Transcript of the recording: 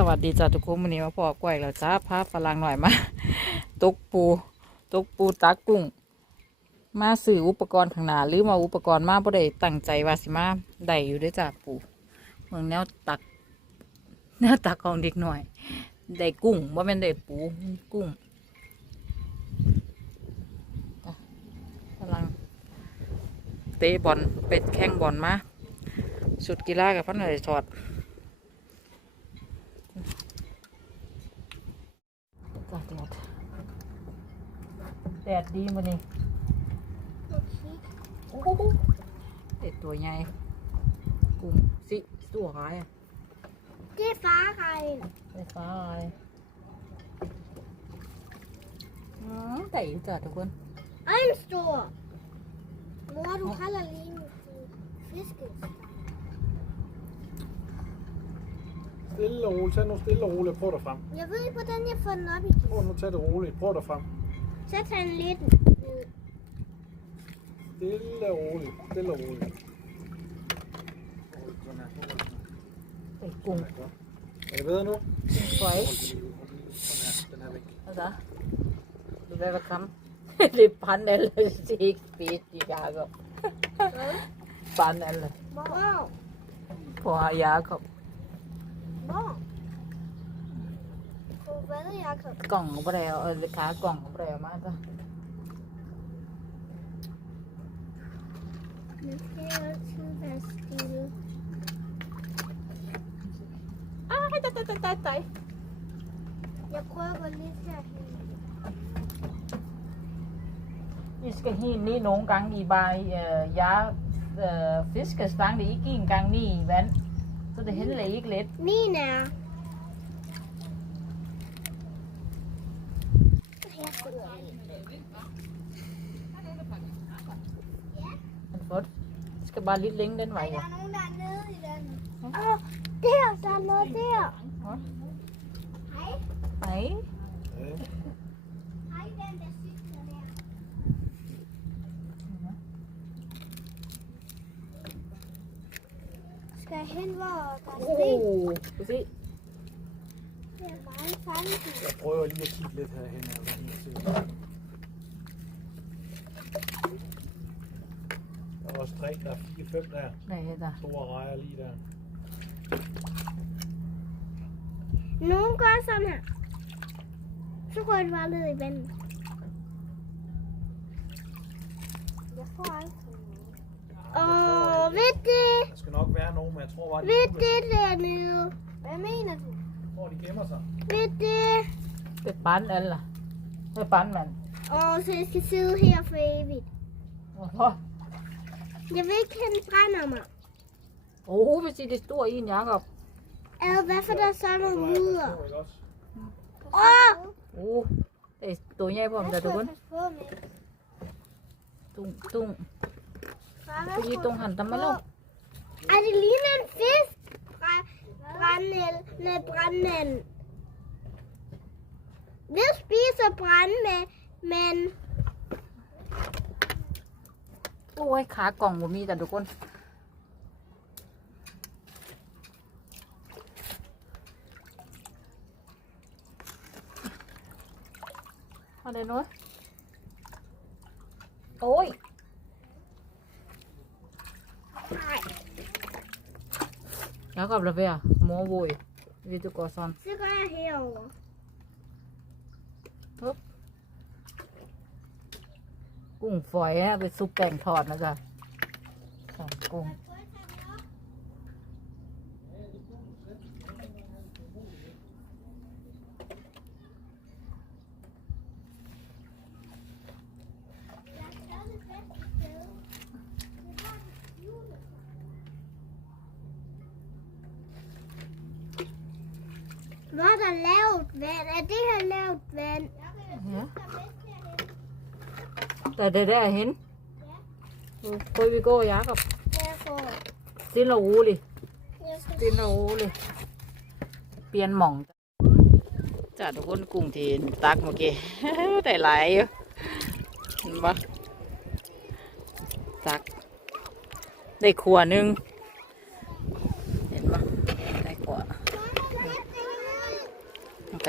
สวัสดีจ้าทุกคนวันนี้มาพอกล้วยแล้วจ้าพาฝรังหน่อยมา ตกปูตกปูตักกุ้ง มาซื้ออุปกรณ์ข้างหน้า หรือมาอุปกรณ์มาบ่ได้ตั้งใจว่าสิมาได้อยู่ด้วยจ้าปูเมืองแนวตักแนวตักของเด็กหน่อย ได้กุ้งว่าเป็นได้ปูกุ้งฝรังเตะบอลเป็ดแข้งบอลมาสุดกีฬากับพ่อหน่อยถอดจ้าแดดแดดดีมาหนิเด็ดตัวใหญ่กุ้งสิสัวหายเจ๊ฟ้าใครเจ๊ฟ้าอะไรแต่อยู่จอดทุกคนไอ้สัวมัวดูคาลาลีนฟิสกิส stille og roligt. Tag nu stille og roligt. Prøv dig frem. Jeg ved ikke, hvordan jeg får den op i Prøv nu tag det roligt. Prøv dig frem. Så tager den lidt ned. Stille og roligt. Stille og roligt. Er det bedre nu? Faktisk. Hvad er der? Hvad er der Det er brændalde. Det er ikke fedt, de jakker. Brændalde. Wow. På Jakob. Hvad er Jacob? Gong det kan jeg gong brev, meget da. Nu skal jeg også være stille. Ah, dig, dig, dig, dig, Jeg prøver at lige herhen. I skal helt ned nogle gange, I bare øh, jeg øh, fiskestang, det er ikke engang ned i vand. Så det heller ikke let. Nina. Men yeah. flot. Det skal bare lige længe den vej. Der er nogen, der hmm? er oh, nede i den. Der, der er noget der. Hej. Hej. Skal jeg hen, hvor der er sne? Oh, se. Jeg prøver lige at kigge lidt her hen og hvad jeg ser. Jeg 3, der er også tre, der er fire, fem der. Hvad hedder? Store rejer lige der. Nogen gør sådan her. Så går det bare ned i vandet. Jeg får aldrig Åh, ved det? Der skal nok være nogen, men jeg tror bare, de Ved det dernede? Hvad mener du? Jeg tror, de gemmer sig bitte. Det. det er brand, alder. Det er brandmand. Og oh, så jeg skal sidde her for evigt. Hvorfor? Jeg vil ikke, at den brænder mig. Og oh, hvis det er stor i en jakke. Eller hvad for der er så nogle huder? Åh! Oh! det er stor jakke på, om der er dukken. Dung, dung. Du lige dung han, der må lov. Er det, det, det, oh. oh. det. det lige en fisk? Brændel med brændmanden. ะปันแม่แมนโอ้ยขากล่องผมมีแต่ทุกคนอะไรนู้นโอ้ย แล้วกับเราไปอะะมัววุ้ยวิธีก่อสร้างสกายเหฮลกุ้งฝอยเป็นซุปแกงทอดนะจ๊ะกุ้งว่าจะเล่าเป็นอันที่จะเล่าเป็นเนี่ยแต่แต่ได้เห็นคุยวิโก้ยากับตีนเราอูเลยตีนเราอูเลยเปลี่ยนหม่องจัดคนกรุงเทพตักเมื่อกี้แต่หลายอยู่เห็นปะตัก ได้ขวานึง เห็นปะได้ขวาโอเค